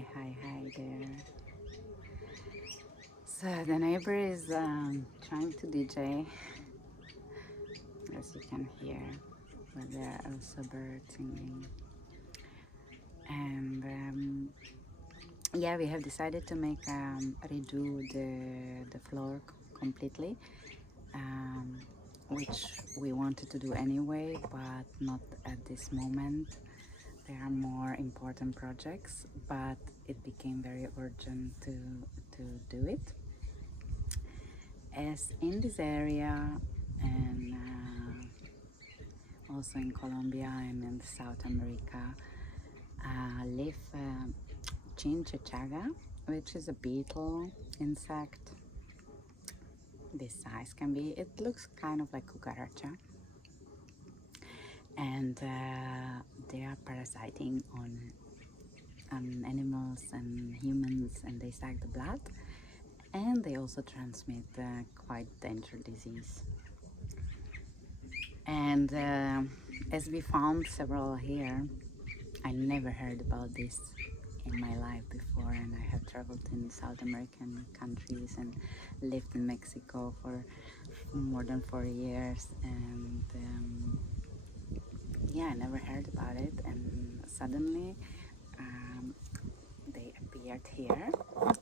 Hi there. So the neighbor is trying to DJ, as you can hear, but there are also birds singing. And yeah, we have decided to make redo the floor completely, um, which we wanted to do anyway, but not at this moment. There are more important projects, but it became very urgent to do it. As in this area and also in Colombia and in South America live chinche chaga, which is a beetle insect. This size can be, it looks kind of like cucaracha, and they are parasiting on animals and humans, and they suck the blood, and they also transmit quite dangerous disease. And as we found several here, I never heard about this in my life before, and I have traveled in South American countries and lived in Mexico for more than 4 years, and yeah, I never heard about it, and suddenly um, they appeared here,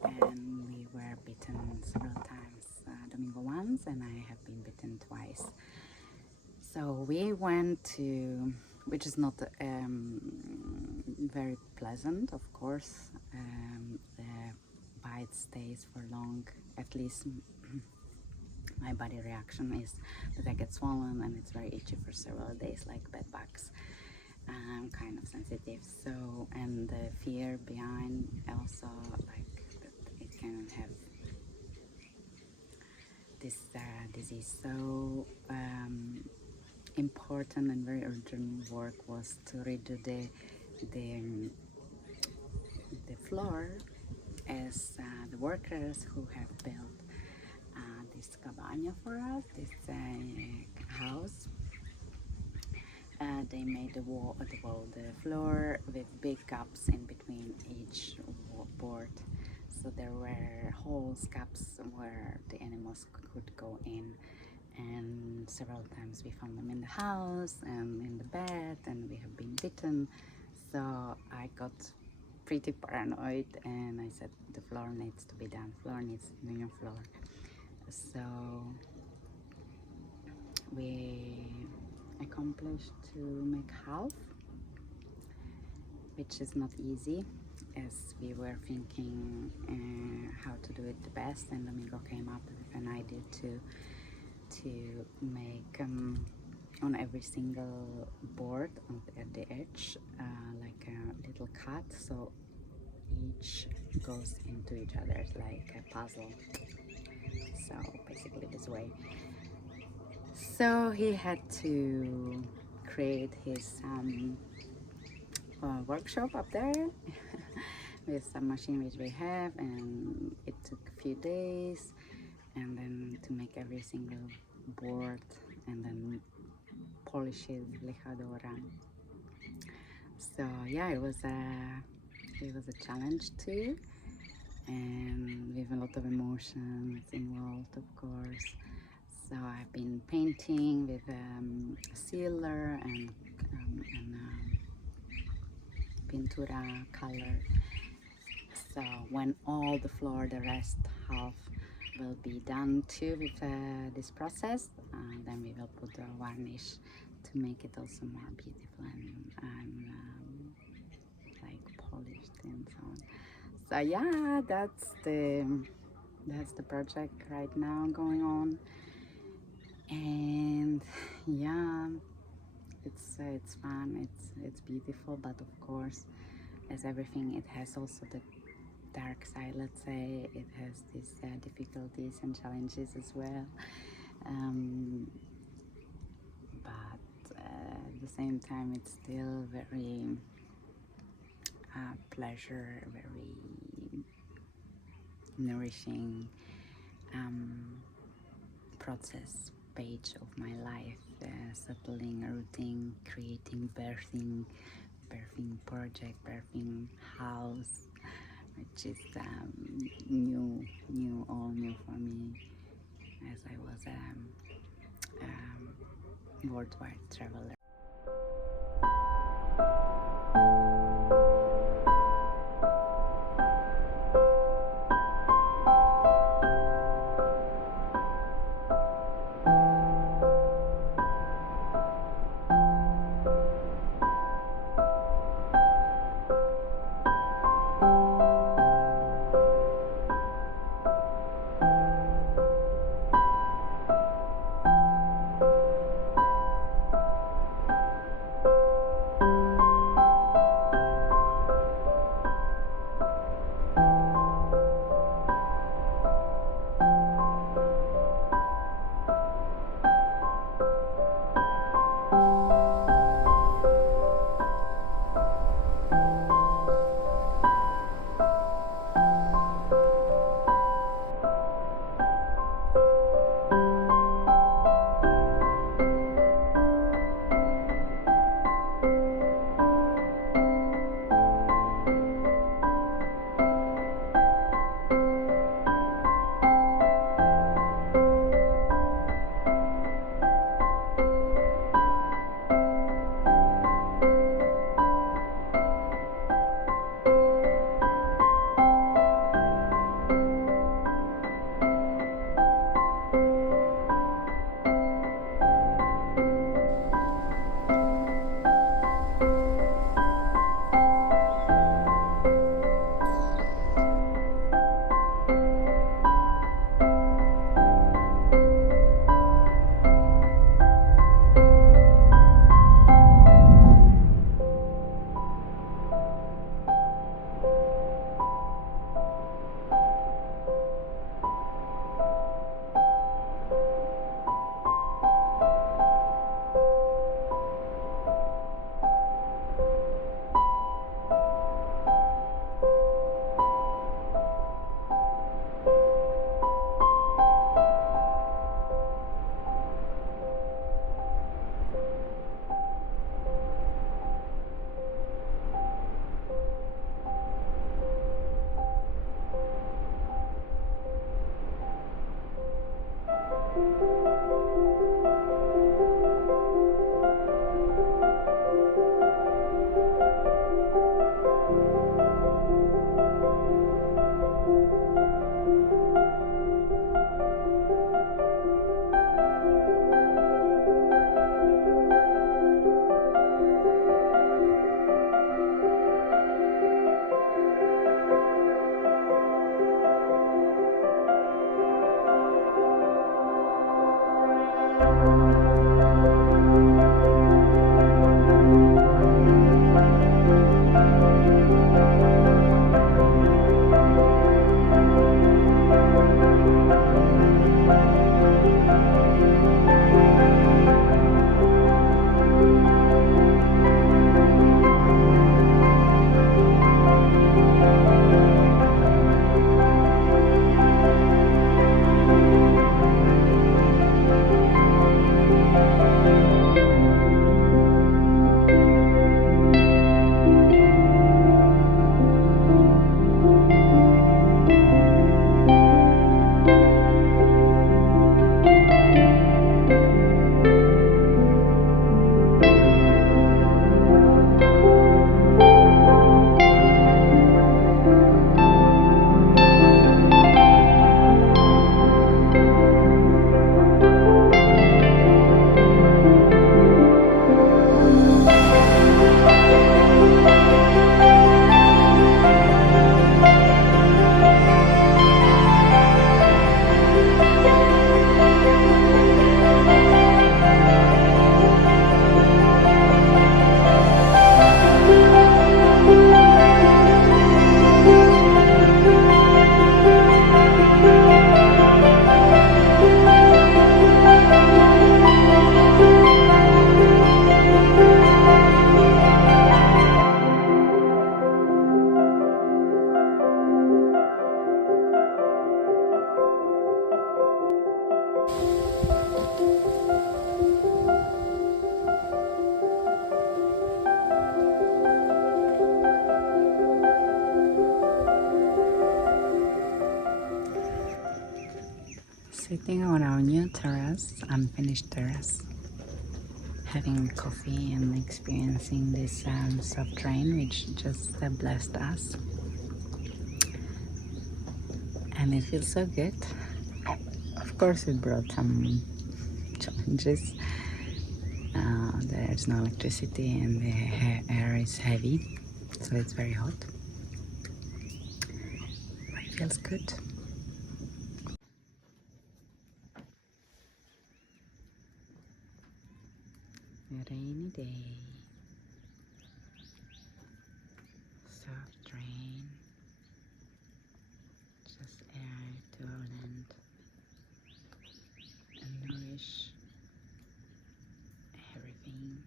and we were bitten several times. Domingo once, and I have been bitten twice. So we went to, which is not very pleasant, of course. The bite stays for long, at least my body reaction is that I get swollen and it's very itchy for several days, like bed bugs. I'm kind of sensitive, so, and the fear behind also, like that it can have this disease. So important and very urgent work was to redo the, the floor, as the workers who have built this cabana for us, this house. They made the floor with big gaps in between each board, so there were holes, gaps where the animals could go in. And several times we found them in the house and in the bed, and we have been bitten. So I got pretty paranoid, and I said the floor needs to be done. Floor needs new floor. So we accomplished to make half, which is not easy, as we were thinking how to do it the best, and Domingo came up with an idea to make on every single board at the edge like a little cut, so each goes into each other's like a puzzle. So basically this way. So he had to create his workshop up there with some machine which we have, and it took a few days, and then to make every single board and then polish it with lijadora. So yeah, it was a challenge too, and with a lot of emotions involved, of course. So I've been painting with sealer and pintura color. So when all the floor, the rest half will be done too with this process, then we will put a varnish to make it also more beautiful and like polished and so on. So yeah, that's the project right now going on, and yeah, it's fun, it's beautiful, but of course, as everything, it has also the dark side, let's say. It has these difficulties and challenges as well, but at the same time it's still very pleasure, very nourishing process page of my life, settling, rooting, creating, birthing project, birthing house, which is all new for me, as I was a worldwide traveler. sitting on our new terrace, unfinished terrace, having coffee and experiencing this soft rain which just blessed us, and it feels so good. Of course it brought some challenges. There's no electricity and the air is heavy, so it's very hot, but it feels good. A rainy day, soft rain, just air to our land and nourish everything.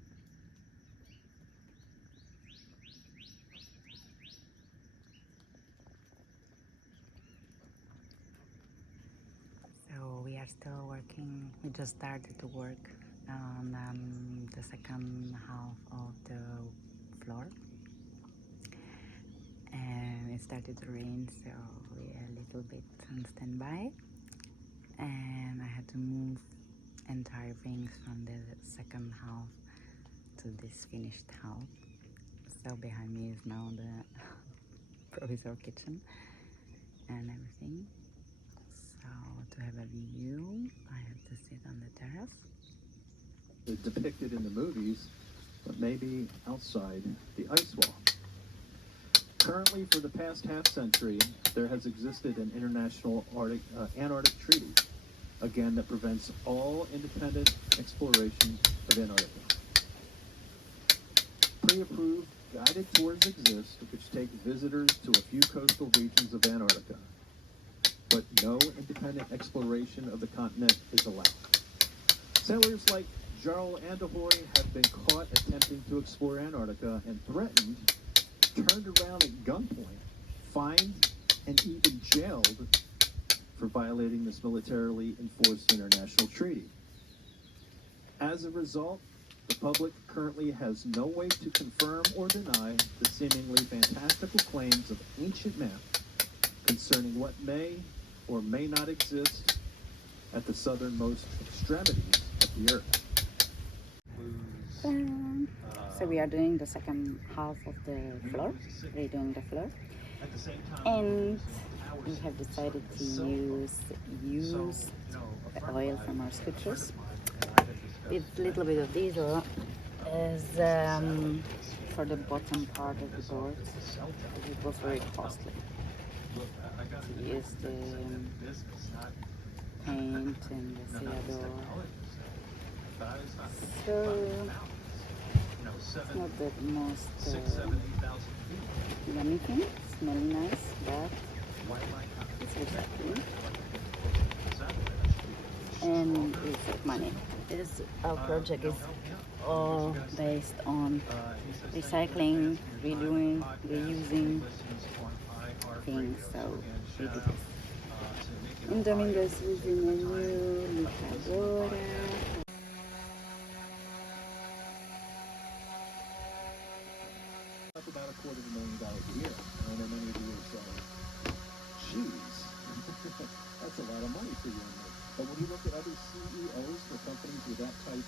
So we are still working. We just started to work on the second half of the floor, and it started to rain, so we are a little bit on standby, and I had to move entire things from the second half to this finished half. So behind me is now the provisory kitchen and everything. So to have a view, I have to sit on the terrace. Depicted in the movies, but maybe outside the ice wall. Currently, for the past half century, there has existed an international Antarctic treaty, again, that prevents all independent exploration of Antarctica. Pre-approved guided tours exist which take visitors to a few coastal regions of Antarctica, but no independent exploration of the continent is allowed. Sailors like Jarl Andahoy have been caught attempting to explore Antarctica and threatened, turned around at gunpoint, fined, and even jailed for violating this militarily enforced international treaty. As a result, the public currently has no way to confirm or deny the seemingly fantastical claims of ancient men concerning what may or may not exist at the southernmost extremities of the Earth. So we are doing the second half of the floor, redoing the floor, and we have decided to use the oil from our sculptures with a little bit of diesel as for the bottom part of the board. It was very costly to use the paint and the Seador. So it's not the most yummy thing, smelly nice, but it's exactly, and it's like money. Our project is all based on recycling, redoing, reusing things, so we did this. And Domingo's using a new luchadora. About $250,000 a year. I know many of you are saying, geez, that's a lot of money for you and me. But when you look at other CEOs for companies with that type,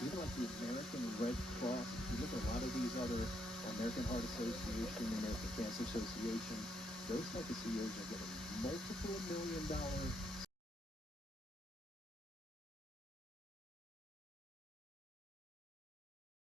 even like the American Red Cross, if you look at a lot of these other American Heart Association, American Cancer Association, those type of CEOs are getting multiple $1 million